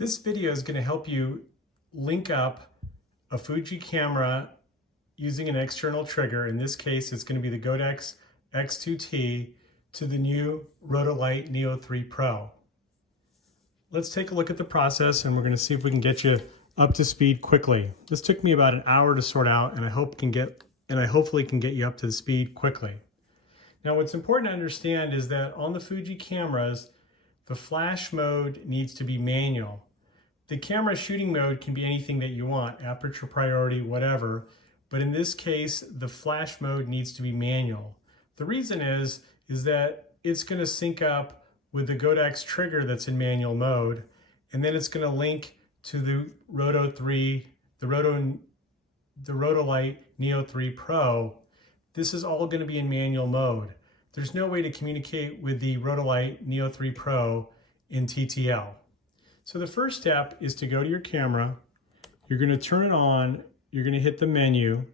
This video is going to help you link up a Fuji camera using an external trigger. In this case, it's going to be the Godox X2T to the new Rotolight Neo 3 Pro. Let's take a look at the process and we're going to see if we can get you up to speed quickly. This took me about an hour to sort out, and I hopefully can get you up to the speed quickly. Now, what's important to understand is that on the Fuji cameras, the flash mode needs to be manual. The camera shooting mode can be anything that you want, aperture priority, whatever, but in this case, the flash mode needs to be manual. The reason is that it's going to sync up with the Godox trigger that's in manual mode, and then it's going to link to the Rotolight Neo 3 Pro. This is all going to be in manual mode. There's no way to communicate with the Rotolight Neo 3 Pro in TTL. So the first step is to go to your camera. You're going to turn it on. You're going to hit the menu.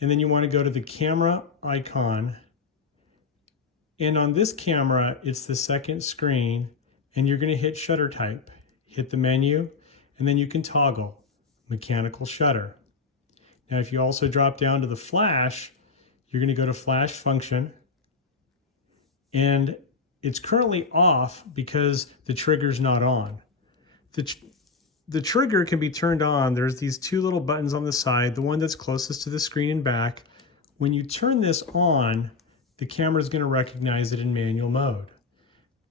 And then you want to go to the camera icon. And on this camera, it's the second screen. And you're going to hit shutter type. Hit the menu. And then you can toggle mechanical shutter. Now, if you also drop down to the flash, you're going to go to flash function. And it's currently off because the trigger's not on. The trigger can be turned on. There's these two little buttons on the side, the one that's closest to the screen and back. When you turn this on, the camera is going to recognize it in manual mode.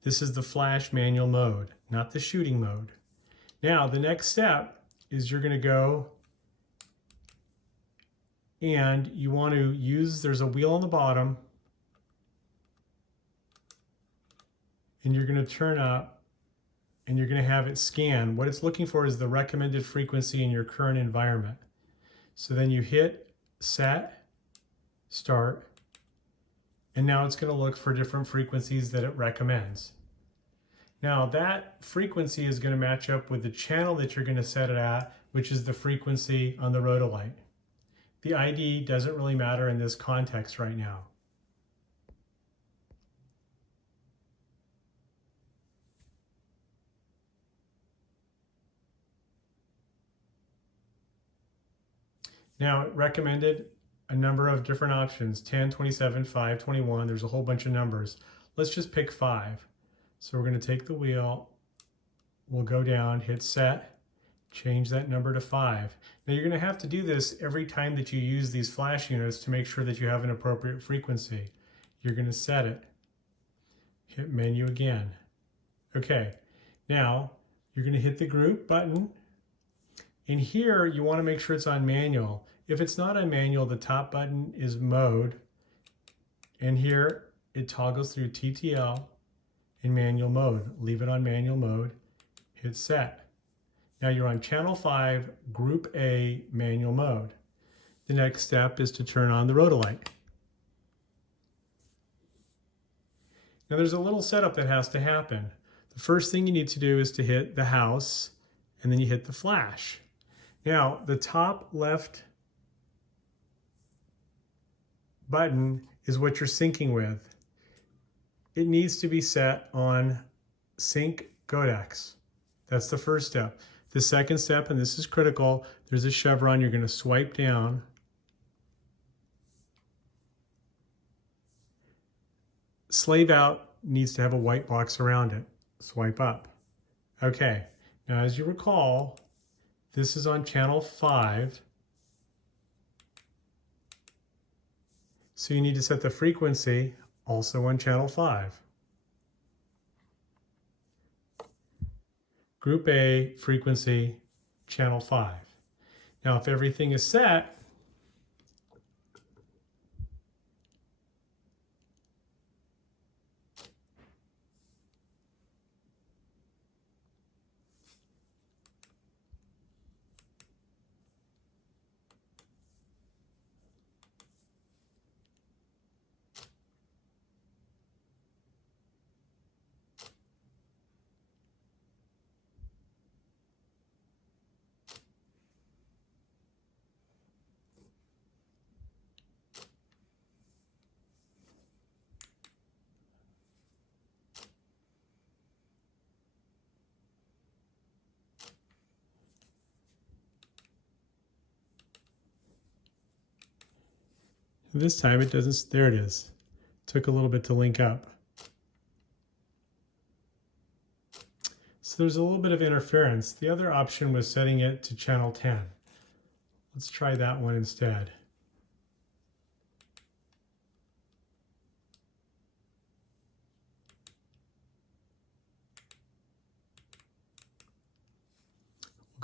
This is the flash manual mode, not the shooting mode. Now, the next step is you're going to go and you want to use, there's a wheel on the bottom, and you're going to turn up and you're going to have it scan. What it's looking for is the recommended frequency in your current environment. So then you hit set, start, and now it's going to look for different frequencies that it recommends. Now that frequency is going to match up with the channel that you're going to set it at, which is the frequency on the Rotolight. The ID doesn't really matter in this context right now. Now, it recommended a number of different options, 10, 27, 5, 21. There's a whole bunch of numbers. Let's just pick 5. So we're going to take the wheel, we'll go down, hit set, change that number to 5. Now you're going to have to do this every time that you use these flash units to make sure that you have an appropriate frequency. You're going to set it, hit menu again. Okay, now you're going to hit the group button. And here you want to make sure it's on manual. If it's not on manual, the top button is mode. And here it toggles through TTL in manual mode. Leave it on manual mode, hit set. Now you're on channel 5, group A, manual mode. The next step is to turn on the Rotolight. Now there's a little setup that has to happen. The first thing you need to do is to hit the house, and then you hit the flash. Now, the top left button is what you're syncing with. It needs to be set on sync Godox. That's the first step. The second step, and this is critical, there's a chevron. You're going to swipe down. Slave out needs to have a white box around it. Swipe up. Okay, now as you recall, this is on channel 5. So you need to set the frequency also on channel 5. Group A, frequency, channel 5. Now if everything is set, This time it doesn't, there it is. Took a little bit to link up. So there's a little bit of interference. The other option was setting it to channel 10. Let's try that one instead.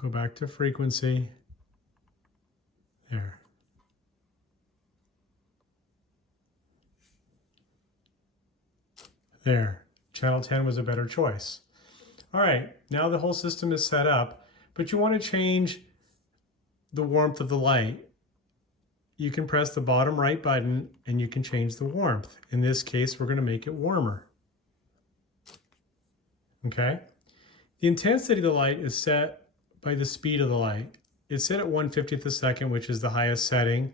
We'll go back to frequency. There. There. Channel 10 was a better choice. All right, now the whole system is set up, but you want to change the warmth of the light. You can press the bottom right button and you can change the warmth. In this case, we're going to make it warmer. Okay? The intensity of the light is set by the speed of the light. It's set at 1/50th a second, which is the highest setting.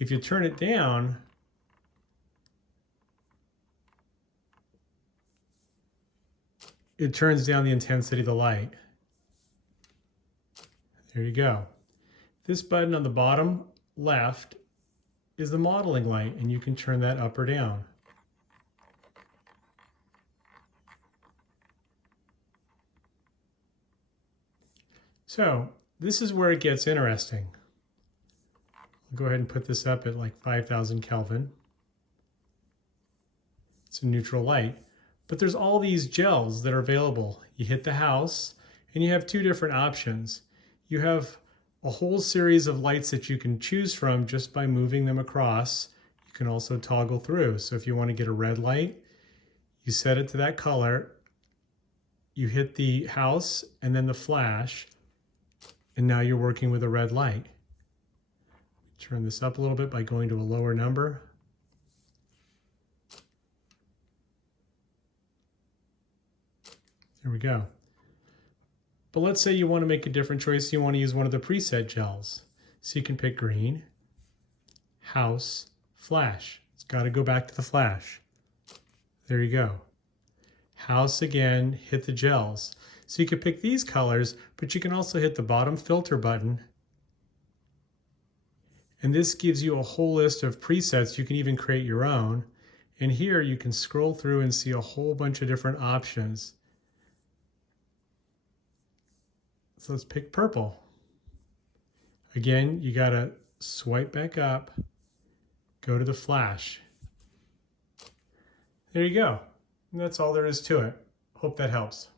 If you turn it down, it turns down the intensity of the light. There you go. This button on the bottom left is the modeling light, and you can turn that up or down. So this is where it gets interesting. I'll go ahead and put this up at like 5,000 Kelvin. It's a neutral light. But there's all these gels that are available. You hit the house and you have two different options. You have a whole series of lights that you can choose from just by moving them across. You can also toggle through. So if you want to get a red light, you set it to that color, you hit the house and then the flash, and now you're working with a red light. Turn this up a little bit by going to a lower number. There we go. But let's say you want to make a different choice. You want to use one of the preset gels. So you can pick green, house, flash. It's got to go back to the flash. There you go. House again, hit the gels. So you can pick these colors, but you can also hit the bottom filter button. And this gives you a whole list of presets. You can even create your own. And here you can scroll through and see a whole bunch of different options. So let's pick purple. Again, you gotta swipe back up, go to the flash. There you go. And that's all there is to it. Hope that helps.